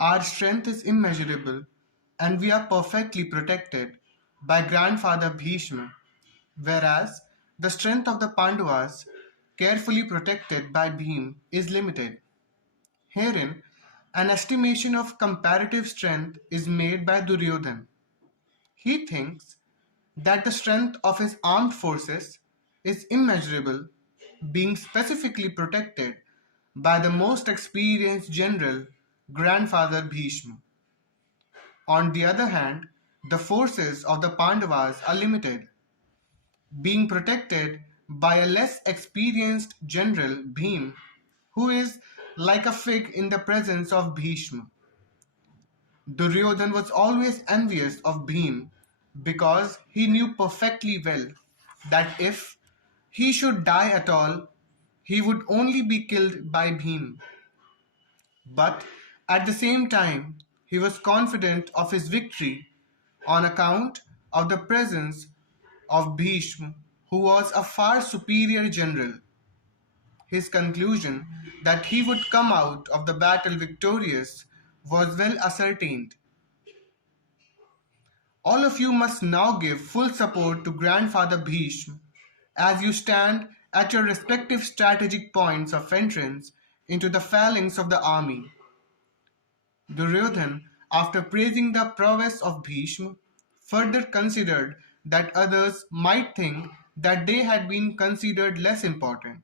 Our strength is immeasurable, and we are perfectly protected by grandfather Bhishma, whereas the strength of the Pandavas, carefully protected by Bhim, is limited. Herein, an estimation of comparative strength is made by Duryodhan. He thinks that the strength of his armed forces is immeasurable, being specifically protected by the most experienced general, grandfather Bhishma. On the other hand, the forces of the Pandavas are limited, being protected by a less experienced general, Bhim, who is like a fig in the presence of Bhishma. Duryodhan was always envious of Bhim because he knew perfectly well that if he should die at all, he would only be killed by Bhim. But at the same time, he was confident of his victory on account of the presence of Bhishma, who was a far superior general. His conclusion that he would come out of the battle victorious was well ascertained. All of you must now give full support to Grandfather Bhishma as you stand at your respective strategic points of entrance into the phalanx of the army. Duryodhan, after praising the prowess of Bhishma, further considered that others might think that they had been considered less important.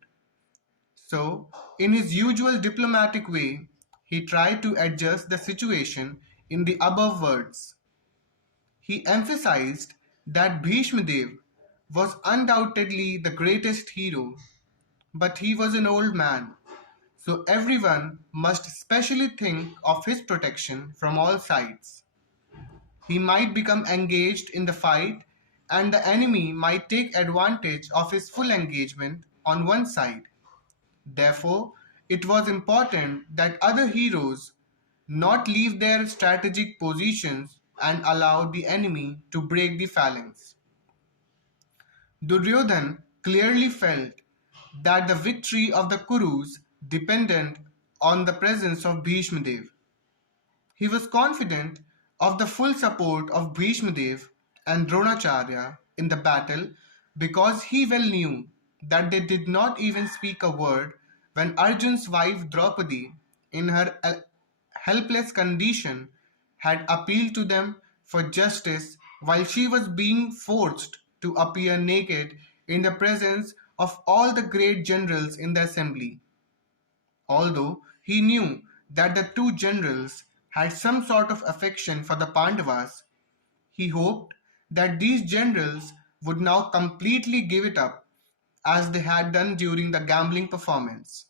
So, in his usual diplomatic way, he tried to adjust the situation in the above words. He emphasized that Bhishma Dev was undoubtedly the greatest hero, but he was an old man, so everyone must specially think of his protection from all sides. He might become engaged in the fight, and the enemy might take advantage of his full engagement on one side. Therefore, it was important that other heroes not leave their strategic positions and allow the enemy to break the phalanx. Duryodhan clearly felt that the victory of the Kurus depended on the presence of Bhishma Dev. He was confident of the full support of Bhishma Dev and Dronacharya in the battle because he well knew that they did not even speak a word when Arjun's wife Draupadi, in her helpless condition, had appealed to them for justice while she was being forced to appear naked in the presence of all the great generals in the assembly. Although he knew that the two generals had some sort of affection for the Pandavas, he hoped that these generals would now completely give it up as they had done during the gambling performance.